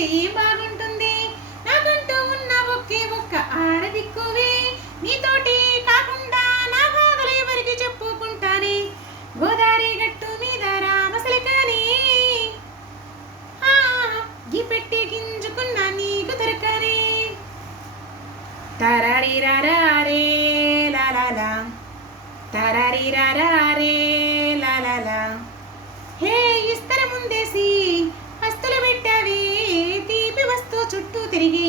ఉంటే ఏం బాగుంటుంది. నాకంటూ ఉన్న ఒకే ఒక్క ఆడదిక్కువే, నీతోటి కాకుండా నా బాధలు ఎవరికి చెప్పుకుంటానే. గోదావరి గట్టు మీద రామసలికని ఈ పెట్టి గింజుకున్న నీకు దొరకనే. తరరిరరే లాలా, తరరిరరే లాలా. హే ఇస్తర ముందేసి వస్తులు పెట్టావే, తీపి వస్తూ చుట్టూ తిరిగి